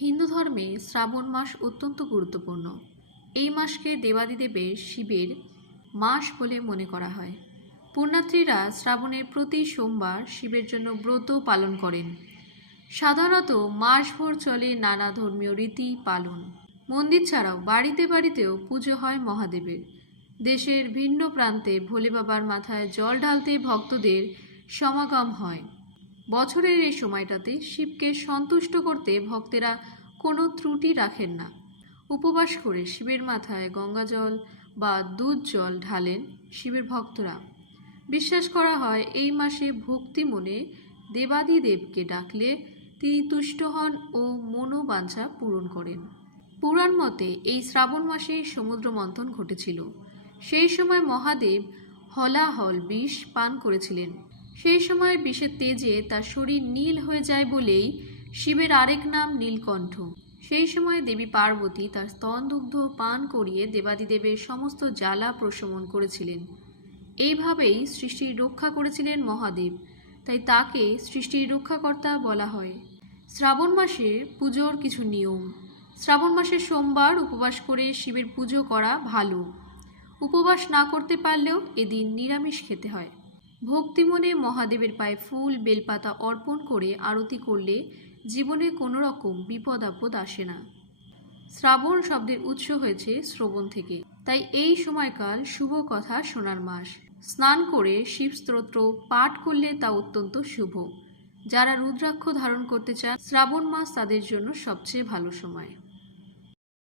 হিন্দু ধর্মে শ্রাবণ মাস অত্যন্ত গুরুত্বপূর্ণ। এই মাসকে দেবাদিদেবের শিবের মাস বলে মনে করা হয়। পুণ্যাত্রীরা শ্রাবণের প্রতি সোমবার শিবের জন্য ব্রত পালন করেন। সাধারণত মাসভর চলে নানা ধর্মীয় রীতি পালন। মন্দির ছাড়াও বাড়িতে বাড়িতেও পুজো হয় মহাদেবের। দেশের ভিন্ন প্রান্তে ভোলে বাবার মাথায় জল ঢালতে ভক্তদের সমাগম হয়। বছরের এই সময়টাতে শিবকে সন্তুষ্ট করতে ভক্তেরা কোনো ত্রুটি রাখেন না। উপবাস করে শিবের মাথায় গঙ্গা জল বা দুধ জল ঢালেন শিবের ভক্তরা। বিশ্বাস করা হয় এই মাসে ভক্তি মনে দেবাদিদেবকে ডাকলে তিনি তুষ্ট হন ও মনোবাঞ্ছা পূরণ করেন। পুরাণ মতে এই শ্রাবণ মাসে সমুদ্র মন্থন ঘটেছিল। সেই সময় মহাদেব হলাহল বিষ পান করেছিলেন। সেই সময় বিষের তেজে তার শরীর নীল হয়ে যায় বলেই শিবের আরেক নাম নীলকণ্ঠ। সেই সময় দেবী পার্বতী তার স্তনদুগ্ধ পান করিয়ে দেবাদিদেবের সমস্ত জ্বালা প্রশমন করেছিলেন। এইভাবেই সৃষ্টির রক্ষা করেছিলেন মহাদেব, তাই তাকে সৃষ্টির রক্ষাকর্তা বলা হয়। শ্রাবণ মাসে পুজোর কিছু নিয়ম। শ্রাবণ মাসে সোমবার উপবাস করে শিবের পুজো করা ভালো। উপবাস না করতে পারলেও এদিন নিরামিষ খেতে হয়। ভক্তিমনে মহাদেবের পায়ে ফুল, বেলপাতা অর্পণ করে আরতি করলে জীবনে কোনো রকম বিপদ আপদ আসে না। শ্রাবণ শব্দের উৎস হয়েছে শ্রবণ থেকে। তাই এই সময়কাল শুভ কথা শোনার মাস। স্নান করে শিব স্তোত্র পাঠ করলে তা অত্যন্ত শুভ। যারা রুদ্রাক্ষ ধারণ করতে চান, শ্রাবণ মাস তাদের জন্য সবচেয়ে ভালো সময়।